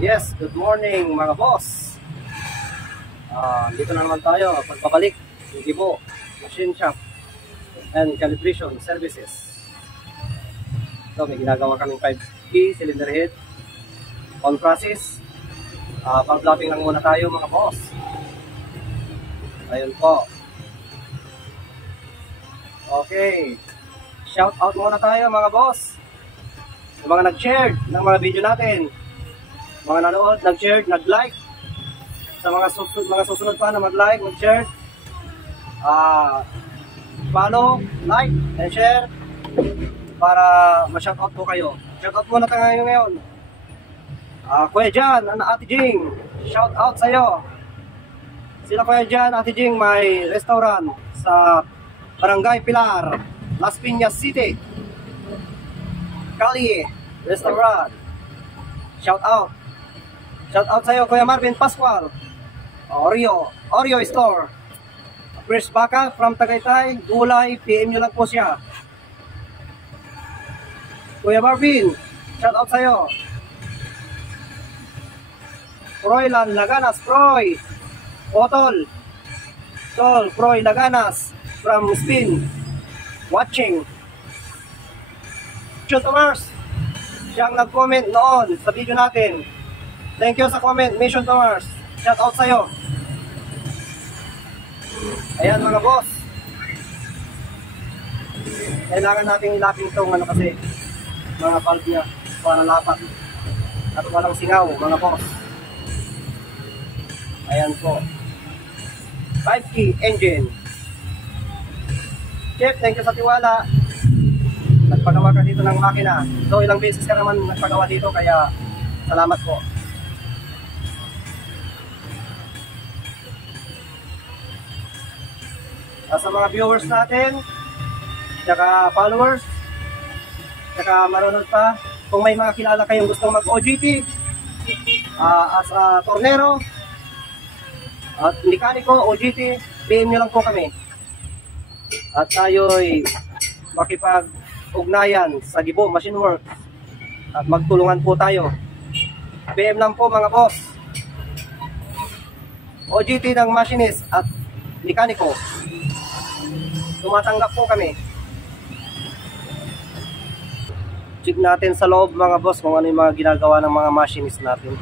Yes, good morning mga boss. Dito na naman tayo, pagbabalik ng Gibo Machine Shop and Calibration Services. So may ginagawa kaming 5P cylinder head on process. Pag-lapping lang muna tayo mga boss. Ayun po. Okay, shout out muna tayo mga boss, yung mga nag-share ng mga video natin, mga nanood, nag-share, nag-like. Sa mga susunod pa na mag-like, mag-share, follow, like, and share para ma-shoutout po kayo. Shoutout muna tayo ngayon. Kuya Jan, Ate Jing, shoutout sa'yo. Sila Kuya Jan, Ate Jing, may restaurant sa Barangay Pilar, Las Piñas City, Cali Restaurant. Shoutout. Shoutout sa'yo Kuya Marvin Pascual, Oreo Store, Chris Baka from Tagaytay, Gulay, PM nyo lang po siya. Kuya Marvin, shoutout sa'yo. Froilan Laganas, Froy Otol, Froy Laganas from Spin, watching. Thomas, siyang nag-comment noon sa video natin. Thank you sa comment, Mission Thomas. Shout out sa'yo. Ayan mga boss. Kailangan nating ilapin itong kasi mga valve niya para lapat at walang singaw mga boss. Ayan po. 5K engine. Chef, thank you sa tiwala. Nagpagawa ka dito ng makina. So ilang beses ka naman nagpagawa dito kaya salamat po. Sa mga viewers natin, tsaka followers, tsaka marunod pa, kung may mga kilala kayong gustong mag-OJT as a tornero at mekaniko, OJT, PM nyo lang po kami at tayo'y makipag-ugnayan sa Gibo Machine Works at magtulungan po tayo. PM lang po mga boss. OJT ng machinist at mekaniko, tumatanggap po kami. Check natin sa loob mga boss kung ano yung mga ginagawa ng mga machinist natin.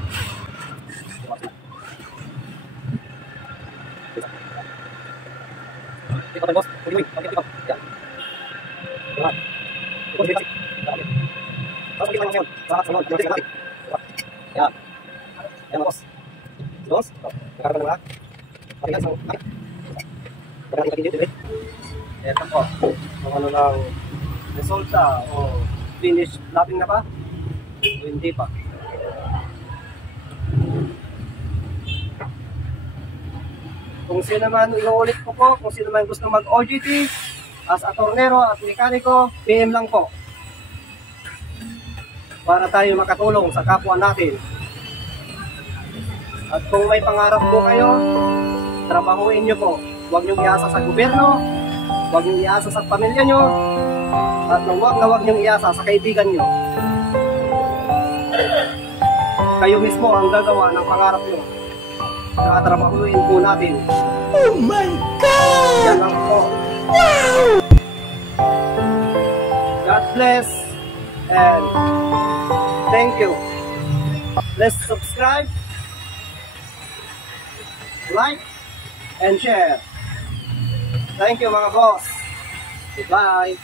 Boss, ito po, kung ano lang resulta o finish lapping na ba o hindi pa. Kung sino man, inuulit ko po, kung sino man gusto mag-OJT as a tornero at mekaniko, PM lang po para tayo makatulong sa kapwa natin. At kung may pangarap po kayo, trabahuin nyo po. Huwag nyo iasa sa gobyerno, huwag nyo iasa sa pamilya nyo, at huwag nyo iasa sa kaibigan nyo. Kayo mismo ang gagawa ng pangarap nyo. Trabahuin po natin. Oh my God! Yan lang po. Wow! God bless and thank you. Let's subscribe, like, and share. Thank you mga boss. Goodbye.